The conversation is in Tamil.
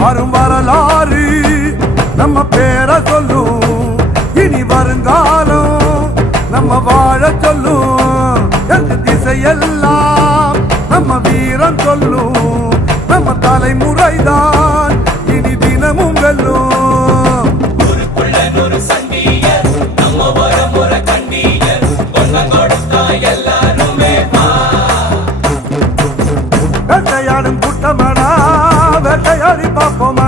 வரும் வரலாறு நம்ம பேரை சொல்லும், இனி வருங்காலம் நம்ம வாழ சொல்லும். எந்த திசையெல்லாம் நம்ம வீரம் சொல்லும், நம்ம தலைமுறைதான் இனி தினமும் வெல்லும். வேட்டையாடும் கூட்டமடா, வேட்டையாடி பார்ப்போமா.